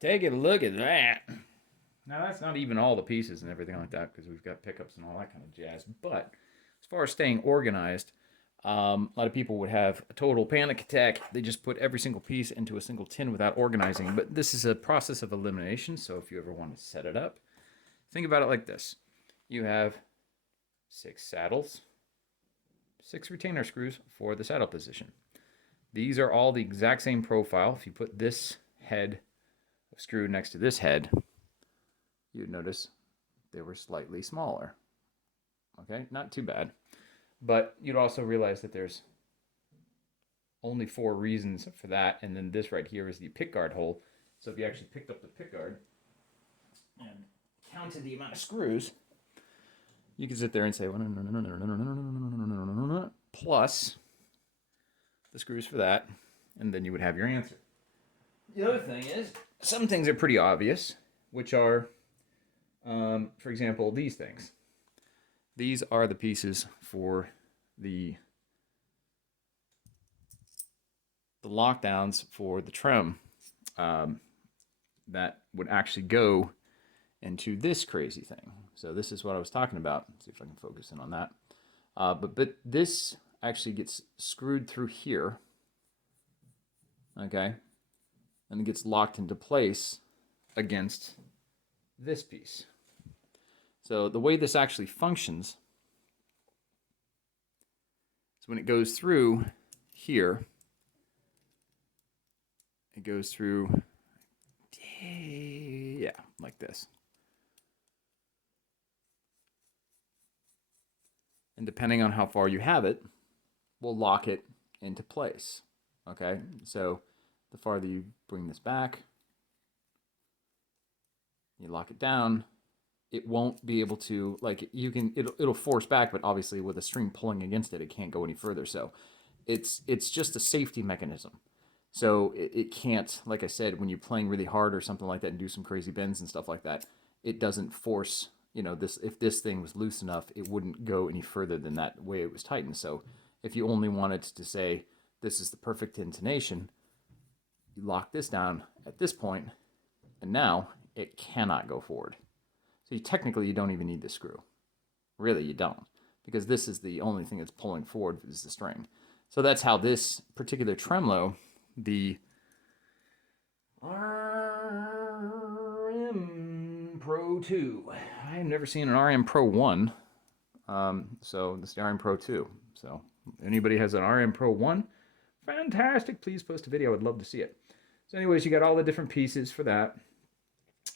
Take a look at that. Now, that's not even all the pieces and everything like that because we've got pickups and all that kind of jazz. But as far as staying organized, a lot of people would have a total panic attack. They just put every single piece into a single tin without organizing. But this is a process of elimination. So if you ever want to set it up, think about it like this: you have 6 saddles, 6 retainer screws for the saddle position. These are all the exact same profile. If you put this head of screw next to this head, you'd notice they were slightly smaller. Okay, not too bad. But you'd also realize that there's only 4 reasons for that, and then this right here is the pickguard hole. So if you actually picked up the pickguard and counted the amount of screws, you could sit there and say, well, plus the screws for that, and then you would have your answer. The other thing is, some things are pretty obvious, which are, for example, these things. These are the pieces for the lockdowns for the trim that would actually go into this crazy thing. So this is what I was talking about. Let's see if I can focus in on that. But this actually gets screwed through here, okay, and it gets locked into place against this piece. So the way this actually functions is when it goes through here, it goes through, yeah, like this. And depending on how far you have it, we'll lock it into place. Okay, so the farther you bring this back, you lock it down, it won't be able to, like, you can, it'll force back, but obviously with a string pulling against it, it can't go any further. So it's just a safety mechanism. So it can't, like I said, when you're playing really hard or something like that and do some crazy bends and stuff like that, it doesn't force, this, if this thing was loose enough, it wouldn't go any further than that way it was tightened. So if you only wanted to say, this is the perfect intonation, you lock this down at this point, and now it cannot go forward. So technically, you don't even need the screw. Really, you don't, because this is the only thing that's pulling forward is the string. So that's how this particular tremolo, the RM Pro 2. I've never seen an RM Pro 1, so this is the RM Pro 2. So anybody has an RM Pro 1, fantastic. Please post a video. I'd love to see it. So anyways, you got all the different pieces for that.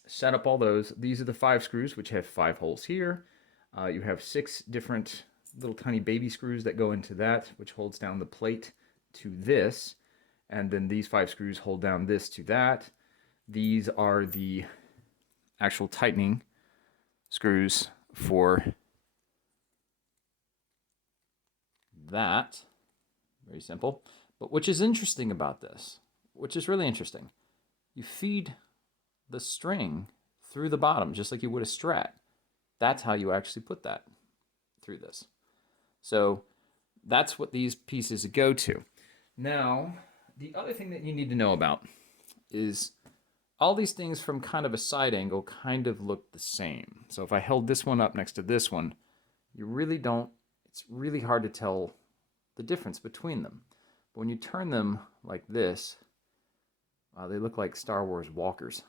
Set up all those. These are the 5 screws, which have 5 holes here. You have 6 different little tiny baby screws that go into that, which holds down the plate to this. And then these 5 screws hold down this to that. These are the actual tightening screws for that. Very simple. But which is interesting about this, which is really interesting, you feed the string through the bottom, just like you would a Strat. That's how you actually put that through this. So that's what these pieces go to. Now, the other thing that you need to know about is all these things from kind of a side angle kind of look the same. So if I held this one up next to this one, you really don't, it's really hard to tell the difference between them. But when you turn them like this, they look like Star Wars walkers.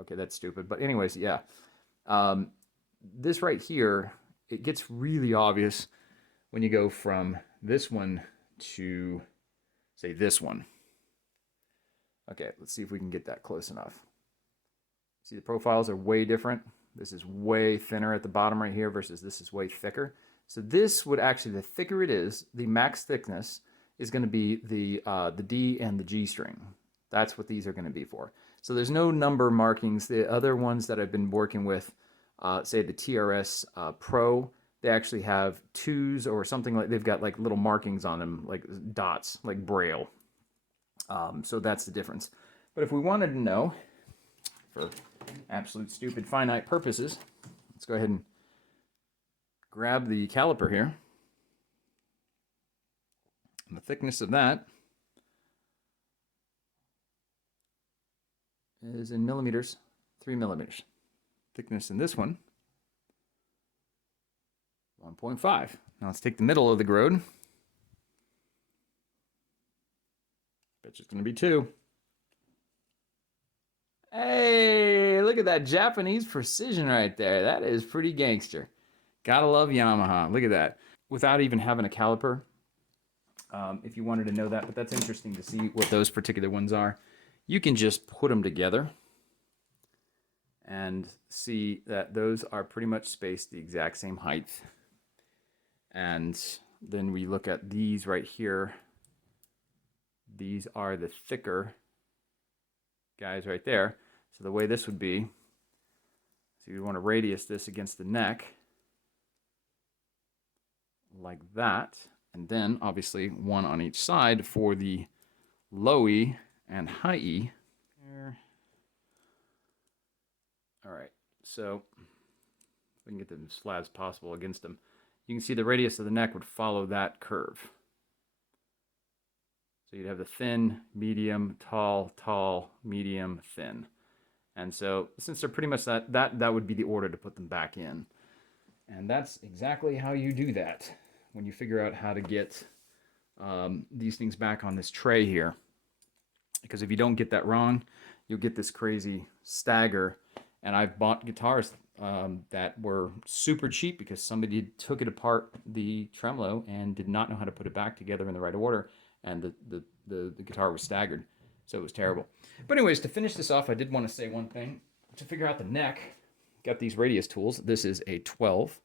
Okay, that's stupid. But anyways, yeah. This right here, it gets really obvious when you go from this one to, say, this one. Okay, let's see if we can get that close enough. See, the profiles are way different. This is way thinner at the bottom right here versus this is way thicker. So this would actually, the thicker it is, the max thickness is going to be the D and the G string. That's what these are going to be for. So there's no number markings. The other ones that I've been working with, say the TRS Pro, they actually have 2s or something like, they've got like little markings on them, like dots, like Braille. So that's the difference. But if we wanted to know, for absolute stupid finite purposes, let's go ahead and grab the caliper here. And the thickness of that is in millimeters, 3 millimeters. Thickness in this one, 1.5. Now let's take the middle of the groad. Bet you it's going to be 2. Hey, look at that Japanese precision right there. That is pretty gangster. Gotta love Yamaha. Look at that. Without even having a caliper, if you wanted to know that, but that's interesting to see what those particular ones are. You can just put them together and see that those are pretty much spaced the exact same height. And then we look at these right here. These are the thicker guys right there. So the way this would be, so you'd want to radius this against the neck like that. And then obviously one on each side for the low E and high E. All right, so we can get them as flat as possible against them. You can see the radius of the neck would follow that curve. So you'd have the thin, medium, tall, tall, medium, thin. And so since they're pretty much that would be the order to put them back in. And that's exactly how you do that when you figure out how to get these things back on this tray here. Because if you don't get that wrong, you'll get this crazy stagger. And I've bought guitars that were super cheap because somebody took it apart, the tremolo, and did not know how to put it back together in the right order. And the guitar was staggered. So it was terrible. But anyways, to finish this off, I did want to say one thing. To figure out the neck, got these radius tools. This is a 12.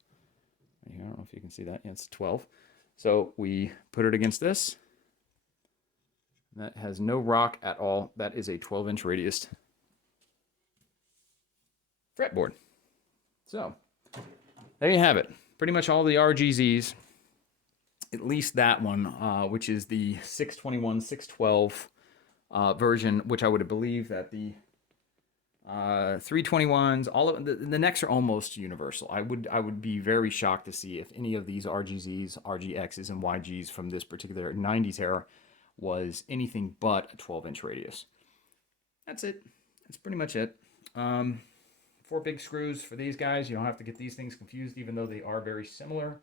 I don't know if you can see that. Yeah, it's 12. So we put it against this. That has no rock at all. That is a 12-inch radius fretboard. So there you have it. Pretty much all the RGZs, at least that one, which is the 621, 612 version, which I would believe that the 321s, all of the necks are almost universal. I would be very shocked to see if any of these RGZs, RGXs, and YGs from this particular 90s era was anything but a 12-inch radius. That's it. That's pretty much it. 4 big screws for these guys. You don't have to get these things confused, even though they are very similar.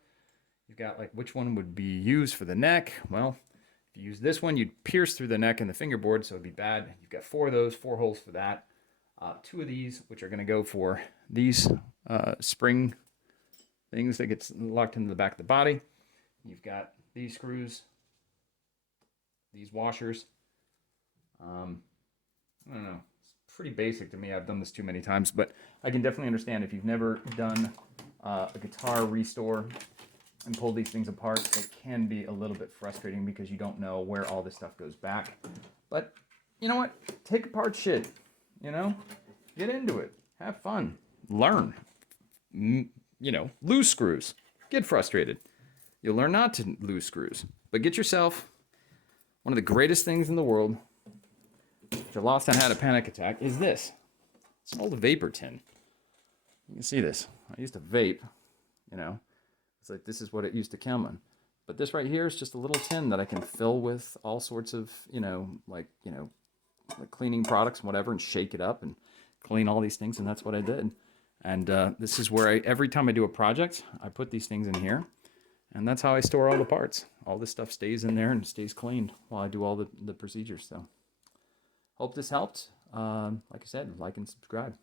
You've got like which one would be used for the neck. Well, if you use this one, you'd pierce through the neck and the fingerboard, so it'd be bad. You've got 4 of those, 4 holes for that. 2 of these, which are going to go for these spring things that gets locked into the back of the body. You've got these screws, these washers. I don't know. It's pretty basic to me. I've done this too many times, but I can definitely understand if you've never done a guitar restore and pulled these things apart, it can be a little bit frustrating because you don't know where all this stuff goes back. But you know what? Take apart shit. You know, get into it, have fun, learn, you know, lose screws, get frustrated. You'll learn not to lose screws, but get yourself one of the greatest things in the world, which I lost and had a panic attack, is this. It's an old vapor tin. You can see this. I used to vape, you know, it's like this is what it used to come on. But this right here is just a little tin that I can fill with all sorts of, like cleaning products and whatever, and shake it up and clean all these things, and that's what I did. And this is where every time I do a project, I put these things in here, and that's how I store all the parts. All this stuff stays in there and stays cleaned while I do all the procedures. So hope this helped. Like I said, like and subscribe.